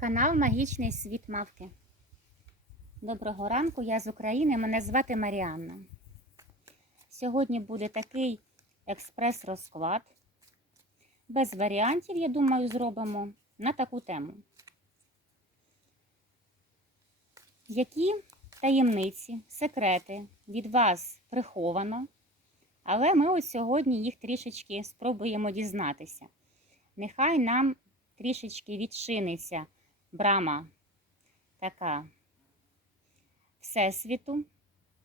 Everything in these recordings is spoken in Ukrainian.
Канал Магічний світ мавки. Доброго ранку, я з України, мене звати Маріанна. Сьогодні буде такий експрес-розклад. Без варіантів, я думаю, зробимо на таку тему. Які таємниці, секрети від вас приховано, але ми ось сьогодні їх трішечки спробуємо дізнатися. Нехай нам трішечки відчиниться брама така Всесвіту,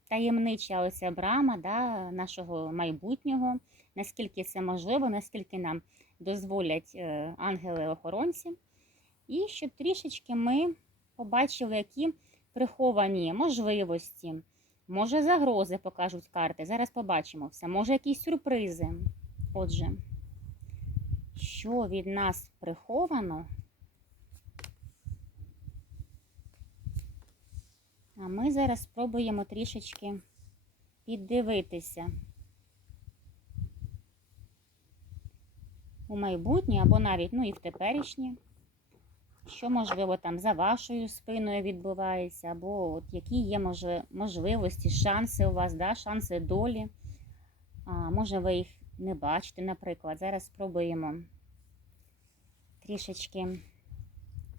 таємнича оця брама да, нашого майбутнього, наскільки це можливо, наскільки нам дозволять е, ангели-охоронці. І щоб трішечки ми побачили, які приховані можливості, може загрози покажуть карти. Зараз побачимо все, може якісь сюрпризи. Отже, що від нас приховано? А ми зараз спробуємо трішечки піддивитися у майбутнє або навіть ну, і в теперішнє, що, можливо, там за вашою спиною відбувається, або от які є можливості, шанси у вас, да, шанси долі. А, Може, ви їх не бачите, наприклад. Зараз спробуємо трішечки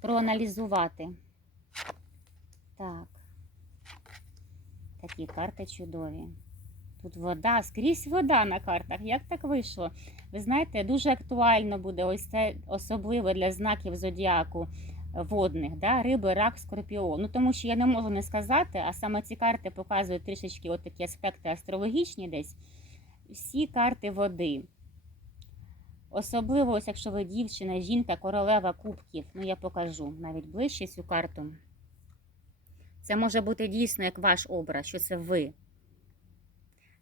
проаналізувати. Так. Такі карти чудові. Тут вода, скрізь вода на картах. Як так вийшло? Ви знаєте, дуже актуально буде ось це особливо для знаків зодіаку водних, да? риби, рак, скорпіон. Ну тому що я не можу не сказати, а саме ці карти показують трішечки от такі аспекти астрологічні десь. Всі карти води. Особливо, ось якщо ви дівчина, жінка, королева кубків. Ну, я покажу навіть ближче цю карту. Це може бути дійсно як ваш образ, що це ви.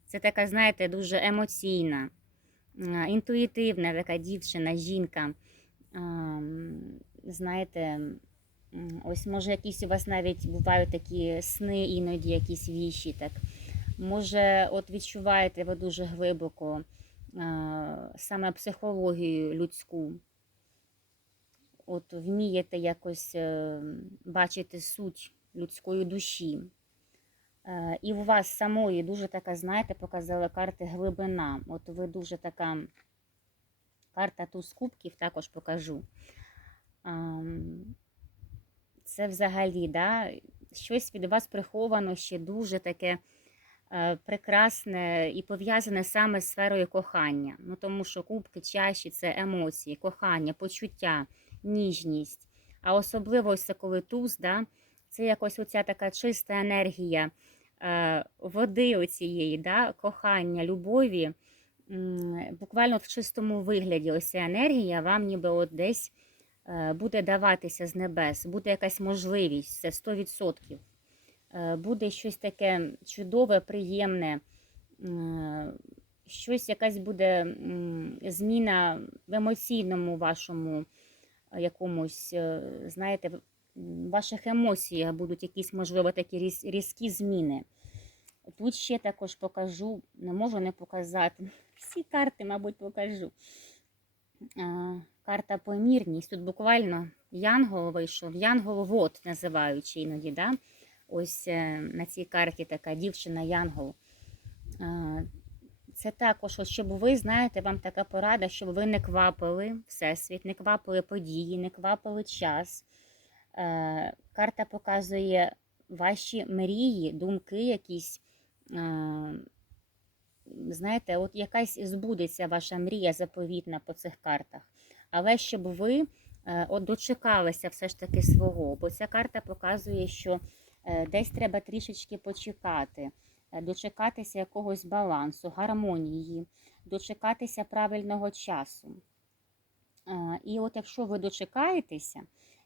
Це така, знаєте, дуже емоційна, інтуїтивна така дівчина, жінка. Знаєте, ось може якісь у вас навіть бувають такі сни, іноді якісь віші. так. Може, от відчуваєте ви дуже глибоко саме психологію людську. От вмієте якось е, бачити суть людської душі. Е, І у вас самої дуже така, знаєте, показали карти глибина. От ви дуже така карта туз кубків також покажу. Це взагалі, да, щось від вас приховано ще дуже таке е, прекрасне і пов'язане саме з сферою кохання. Ну, Тому що кубки чаші це емоції, кохання, почуття, ніжність. А особливо ось коли туз, да, це якось оця така чиста енергія е, води оцієї, да, кохання, любові. Буквально в чистому вигляді ось ця енергія вам ніби от десь е, буде даватися з небес, буде якась можливість, це 100%. Е, буде щось таке чудове, приємне, щось якась буде зміна в емоційному вашому якомусь, знаєте, ваших емоціях будуть якісь, можливо, такі різкі зміни. Тут ще також покажу, не можу не показати. Всі карти, мабуть, покажу. Карта помірність. Тут буквально янгол вийшов, янгол вод називаючи іноді. Да? Ось е, на цій карті така дівчина янгол. Це також, щоб ви знаєте, вам така порада, щоб ви не квапили всесвіт, не квапили події, не квапили час. Е, карта показує ваші мрії, думки якісь. Е, знаєте, от якась збудеться ваша мрія заповітна по цих картах. Але щоб ви е, от дочекалися все ж таки свого, бо ця карта показує, що десь треба трішечки почекати, дочекатися якогось балансу, гармонії, дочекатися правильного часу. І от якщо ви дочекаєтеся,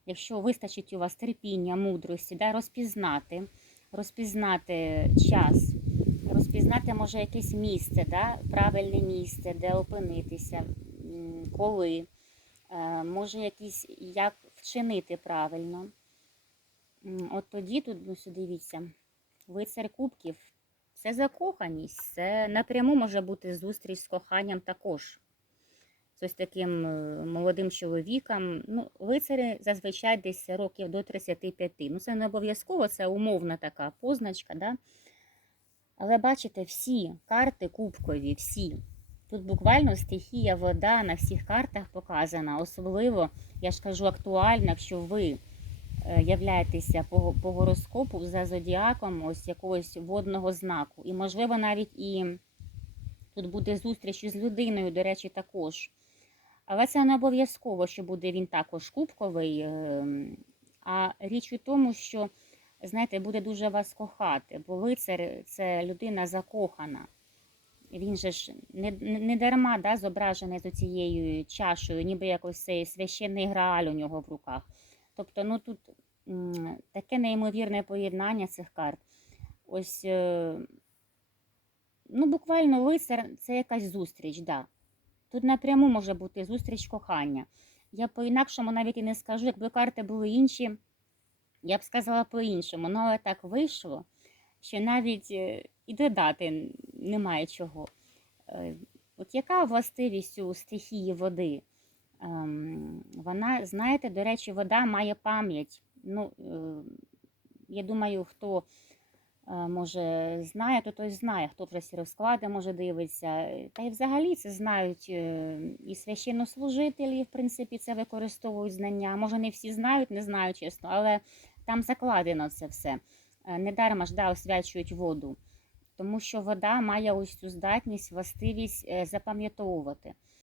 якщо вистачить у вас терпіння, мудрості, да, розпізнати, розпізнати час, розпізнати, може, якесь місце, да, правильне місце, де опинитися, коли, е, може, якісь, як вчинити правильно. От тоді тут, ну, дивіться, лицар кубків, це закоханість, це напряму може бути зустріч з коханням також. З ось таким е, молодим чоловіком. Ну, лицарі зазвичай десь років до 35. Ну, це не обов'язково, це умовна така позначка. Да? Але бачите, всі карти кубкові, всі. Тут буквально стихія вода на всіх картах показана. Особливо, я ж кажу, актуально, якщо ви е, являєтеся по, по гороскопу за зодіаком ось якогось водного знаку. І, можливо, навіть і тут буде зустріч із людиною, до речі, також. Але це не обов'язково, що буде він також кубковий. ем, А річ у тому, що, знаєте, буде дуже вас кохати, бо лицар це людина закохана. Він же ж не, не дарма да, зображений з цією чашею, ніби якось цей священний грааль у нього в руках. Тобто, ну тут таке неймовірне поєднання цих карт. Ось, е, ну, буквально лицар це якась зустріч, да. Тут напряму може бути зустріч кохання. Я по-інакшому навіть і не скажу, якби карти були інші, я б сказала по-іншому. Ну, але так вийшло, що навіть е, і додати немає чого. Е, От яка властивість у стихії води? Ем, Вона, знаєте, до речі, вода має пам'ять. Ну, е, я думаю, хто може знає, то той знає, хто вже ці розклади може дивиться. Та й взагалі це знають е, і священнослужителі, в принципі, це використовують знання. Може, не всі знають, не знаю чесно, але там закладено це все. Е, Недарма ж да, освячують воду, тому що вода має ось цю здатність, властивість е, запам'ятовувати.